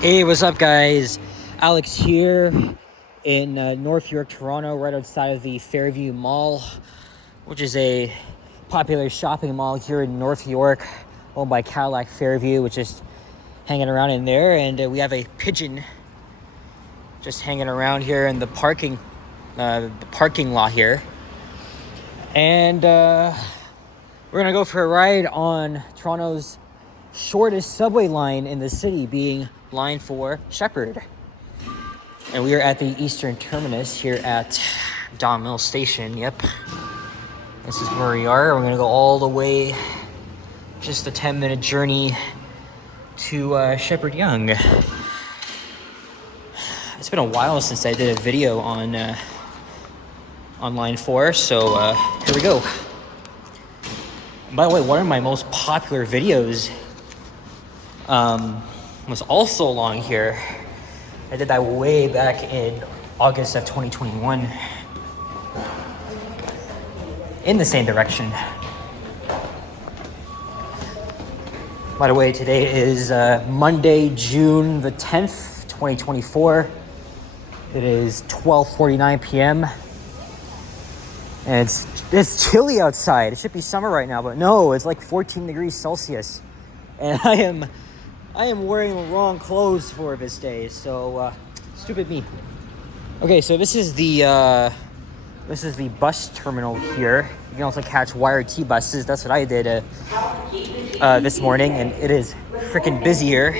Hey, what's up, guys? Alex here in North York, Toronto, right outside of the Fairview Mall, which is a popular shopping mall here in North York, owned by Cadillac Fairview, which is hanging around in there. And we have a pigeon just hanging around here in the parking lot here. And we're gonna go for a ride on Toronto's shortest subway line in the city, being Line 4 Sheppard. And we are at the eastern terminus here at Don Mills Station. Yep, this is where we are. We're gonna go all the way, just a 10-minute journey to Sheppard-Yonge. It's been a while since I did a video on Line 4, so here we go. By the way, one of my most popular videos was also along here. I did that way back in August of 2021 in the same direction. By the way, today is Monday, June the 10th, 2024. It is 12:49 p.m. and it's chilly outside. It should be summer right now, but no, it's like 14 degrees Celsius. And I am wearing the wrong clothes for this day, so stupid me. Okay, so this is the bus terminal here. You can also catch YRT buses. That's what I did this morning, and it is freaking busy here.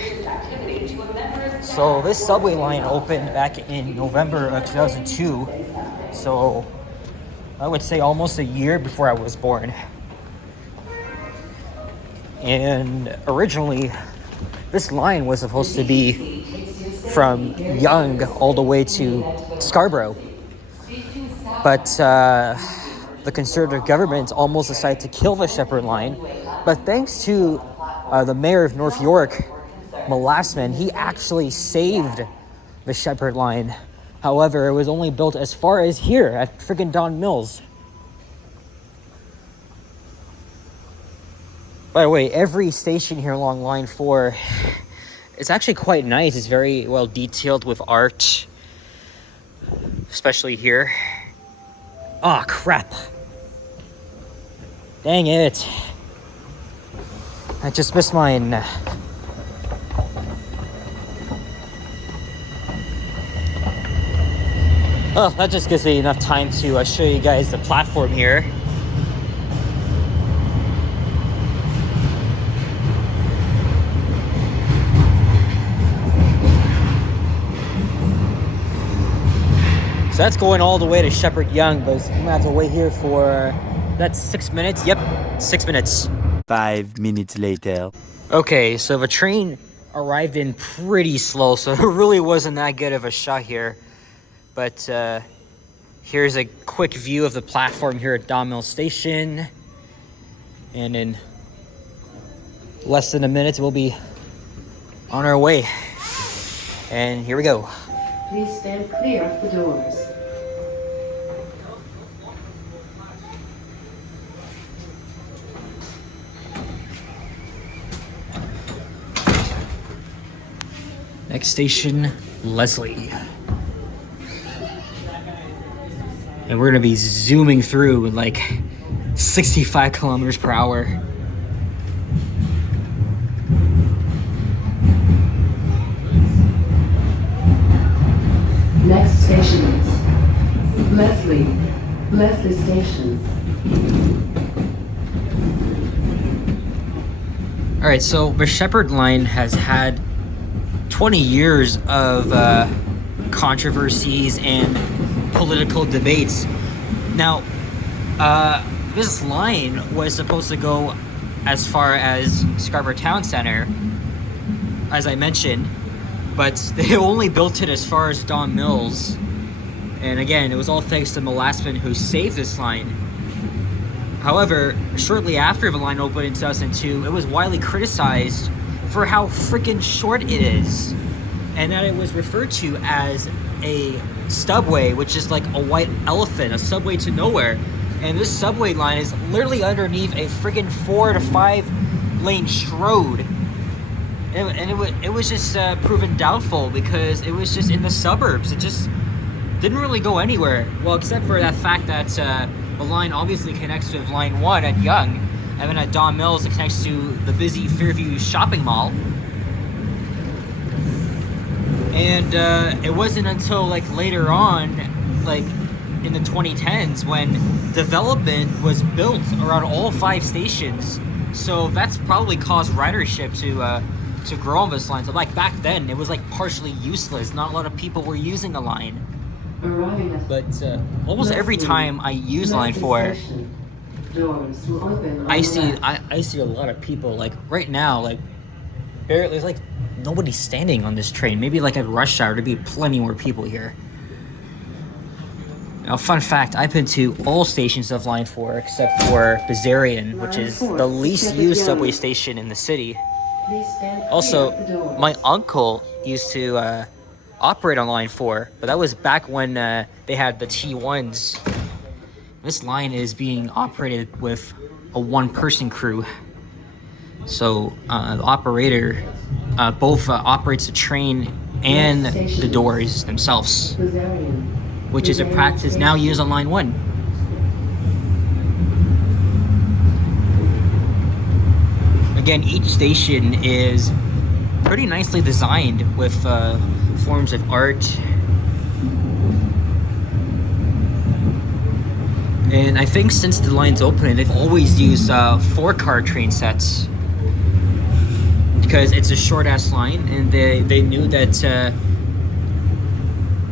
So this subway line opened back in November of 2002. So I would say almost a year before I was born. And originally, this line was supposed to be from Yonge all the way to Scarborough. But the Conservative government almost decided to kill the Sheppard line. But thanks to the mayor of North York, Molassman, he actually saved the Sheppard line. However, it was only built as far as here at friggin' Don Mills. By the way, every station here along Line 4, it's actually quite nice. It's very well detailed with art, especially here. Oh, crap. Dang it. I just missed mine. Oh, that just gives me enough time to show you guys the platform here. So that's going all the way to Sheppard-Yonge, but I'm gonna have to wait here for, that's 6 minutes? Yep, 6 minutes. 5 minutes later. Okay, so the train arrived in pretty slow, so it really wasn't that good of a shot here. But here's a quick view of the platform here at Don Mills Station. And in less than a minute, we'll be on our way. And here we go. Please stand clear of the doors. Next station, Leslie. And we're gonna be zooming through with like 65 kilometers per hour. Next station is Leslie Station. All right, so the Sheppard line has had 20 years of controversies and political debates. Now, this line was supposed to go as far as Scarborough Town Center, as I mentioned, but they only built it as far as Don Mills. And again, it was all thanks to Molassman, who saved this line. However, shortly after the line opened in 2002, it was widely criticized for how freaking short it is, and that it was referred to as a stubway, which is like a white elephant, a subway to nowhere. And this subway line is literally underneath a friggin' 4 to 5 lane strode. It was just proven doubtful because it was just in the suburbs. It just didn't really go anywhere. Well, except for that fact that the line obviously connects with Line 1 at Yonge, and then at Don Mills it connects to the busy Fairview shopping mall. And it wasn't until like later on, like in the 2010s, when development was built around all 5 stations. So that's probably caused ridership to grow on this line. So like back then, it was like partially useless. Not a lot of people were using the line. But almost every time I use Line 4, I see a lot of people. Like right now, like barely, there's like nobody standing on this train. Maybe like at rush hour, there'd be plenty more people here. Now, fun fact, I've been to all stations of Line 4 except for Bazarian, which is the least used subway station in the city. Also, my uncle used to operate on Line 4, but that was back when they had the T1s. This line is being operated with a one-person crew. So the operator both operates the train and the doors themselves, which is a practice now used on Line 1. Again, each station is pretty nicely designed with forms of art. And I think since the line's opening, they've always used 4-car train sets, because it's a short-ass line, and they knew that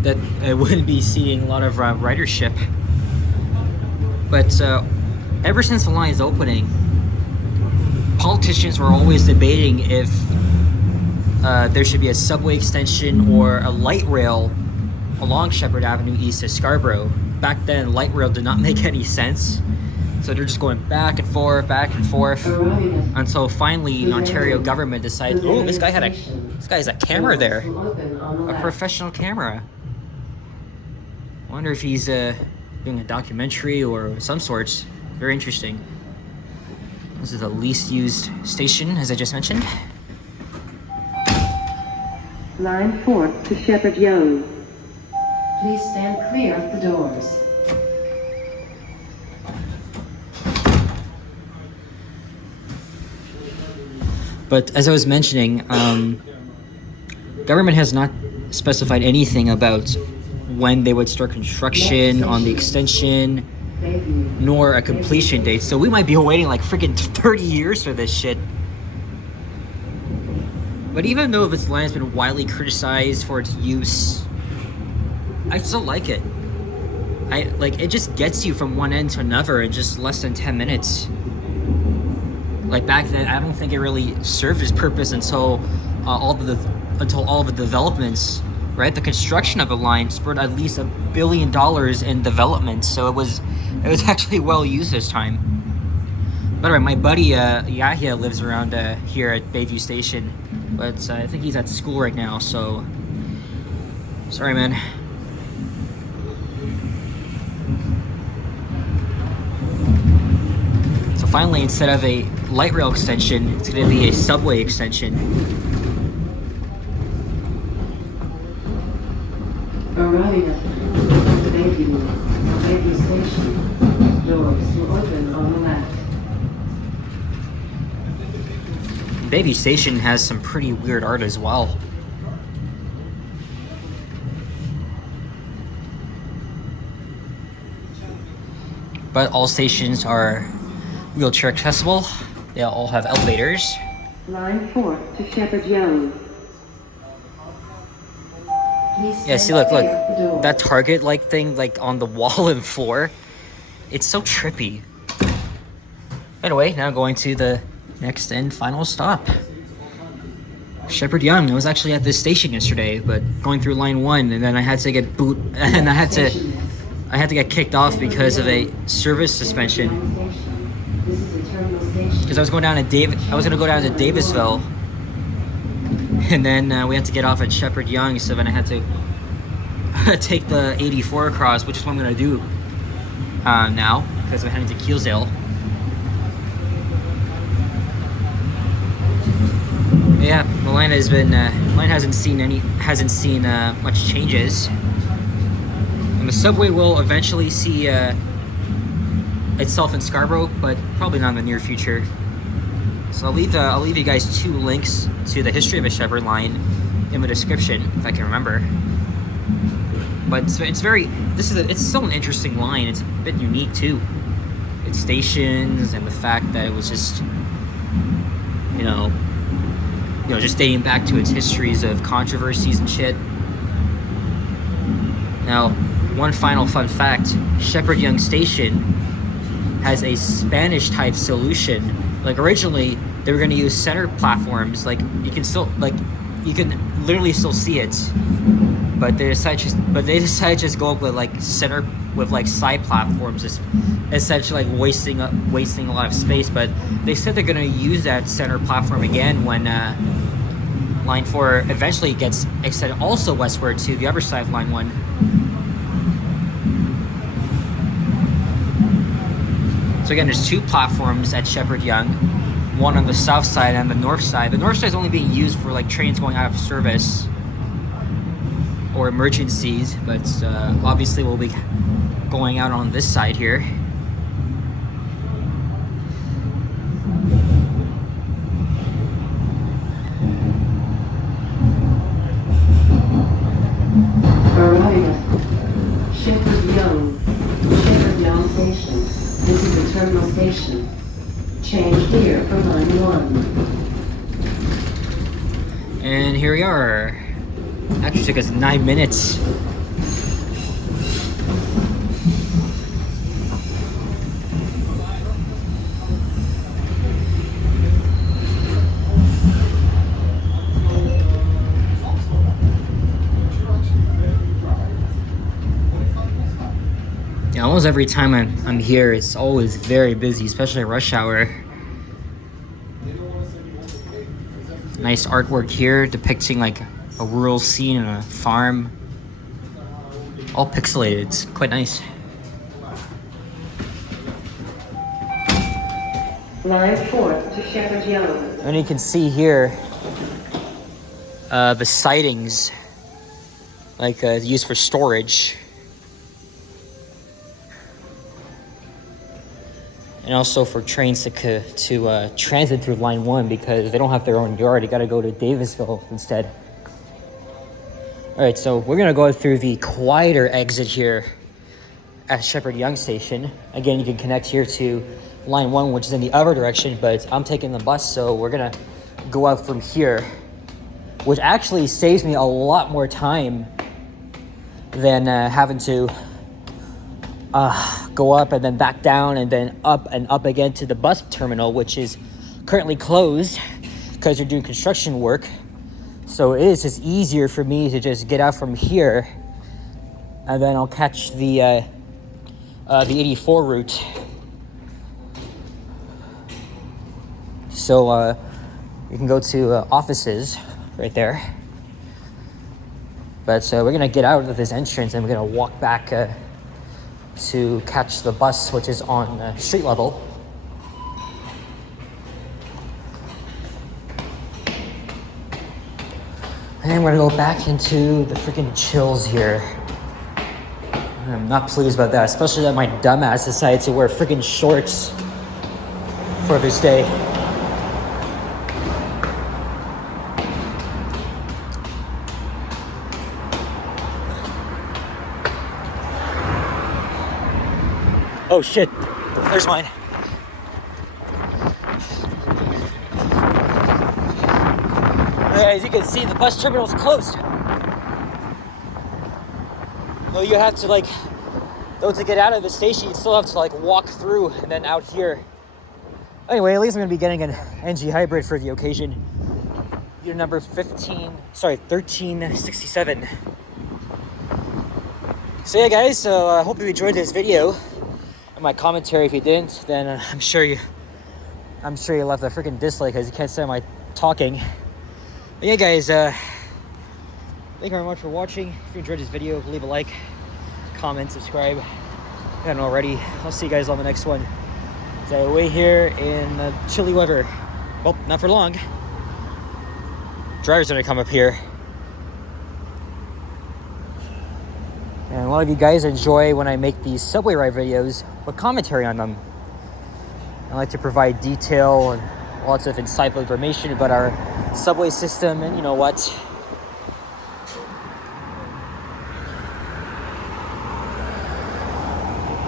that I wouldn't be seeing a lot of ridership. But ever since the line's opening, politicians were always debating if there should be a subway extension or a light rail along Sheppard Avenue east of Scarborough. Back then, light rail did not make any sense, so they're just going back and forth, until finally the Ontario government decided, oh, this guy has a camera there, a professional camera. I wonder if he's doing a documentary or some sorts. Very interesting. This is the least used station, as I just mentioned. Line 4 to Sheppard-Yonge. Please stand clear of the doors. But as I was mentioning, government has not specified anything about when they would start construction on the extension, nor a completion date. So we might be waiting like freaking 30 years for this shit. But even though this line has been widely criticized for its use, I still like it. It just gets you from one end to another in just less than 10 minutes. Like back then, I don't think it really served its purpose until all of the developments, right? The construction of the line spurred at least $1 billion in development, so it was actually well used this time. By the way, my buddy Yahya lives around here at Bayview Station, but I think he's at school right now, so sorry, man. So finally, instead of a light rail extension, it's going to be a subway extension. Arriving at Bayview Station. Doors will open on the left. Bayview Station has some pretty weird art as well. But all stations are wheelchair accessible. They all have elevators. Line 4 to Sheppard-Yonge. Yeah, see, look, that target-like thing, like on the wall and floor, it's so trippy. Anyway, now going to the next and final stop, Sheppard-Yonge. I was actually at this station yesterday, but going through line 1, and then I had to get and I had to get kicked off because of a service suspension. Because I was going to go down to Davisville, and then we had to get off at Sheppard-Yonge, so then I had to take the 84 across, which is what I'm going to do now, because I'm heading to Keelsdale. Yeah, the line has been line hasn't seen much changes, and the subway will eventually see itself in Scarborough, but probably not in the near future. So I'll leave you guys 2 links to the history of the Sheppard line in the description if I can remember. But it's still an interesting line. It's a bit unique too. Its stations and the fact that it was just just dating back to its histories of controversies and shit. Now, one final fun fact: Sheppard-Yonge Station has a Spanish type solution. Like originally they were going to use center platforms, like you can literally still see it, but they decided to just go up with like center with like side platforms, just essentially like wasting a lot of space. But they said they're going to use that center platform again when line 4 eventually gets extended also westward to the other side of line 1. So again, there's 2 platforms at Sheppard-Yonge, one on the south side and the north side. The north side is only being used for like trains going out of service or emergencies, but obviously we'll be going out on this side here. Arrival. Sheppard-Yonge. Sheppard-Yonge Station. This is the terminal station. Change here for line 1. And here we are. Actually took us 9 minutes. Yeah, almost every time I'm here, it's always very busy, especially at rush hour. Nice artwork here depicting like a rural scene in a farm. All pixelated, it's quite nice. Line 4 to Sheppard-Yonge. And you can see here the sidings, like used for storage. And also for trains to transit through line 1 because they don't have their own yard. You gotta go to Davisville instead. All right, so we're gonna go through the quieter exit here at Sheppard-Yonge Station. Again, you can connect here to line 1, which is in the other direction, but I'm taking the bus, so we're gonna go out from here, which actually saves me a lot more time than having to go up and then back down and then up and up again to the bus terminal, which is currently closed because they're doing construction work. So it is just easier for me to just get out from here, and then I'll catch the 84 route. So you can go to offices right there. But we're gonna get out of this entrance and we're gonna walk back to catch the bus, which is on street level. And we're gonna go back into the freaking chills here. I'm not pleased about that, especially that my dumbass decided to wear freaking shorts for this day. Oh shit, there's mine. As you can see, the bus terminal is closed. Well, you have to to get out of the station, you still have to walk through and then out here. Anyway, at least I'm gonna be getting an NG hybrid for the occasion. Year number 1367. So yeah guys, so I hope you enjoyed this video. My commentary. If you didn't, then I'm sure you left a freaking dislike because you can't stand my talking. But yeah guys, thank you very much for watching. If you enjoyed this video, leave a like, comment, subscribe if you haven't already. I'll see you guys on the next one. So way here in chilly weather. Well, not for long. drivers gonna come up here. And a lot of you guys enjoy when I make these subway ride videos with commentary on them. I like to provide detail and lots of insightful information about our subway system and you know what.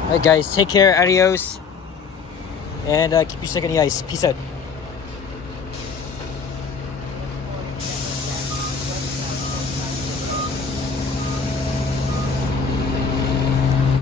Alright guys, take care, adios. And keep your stick on the ice. Peace out.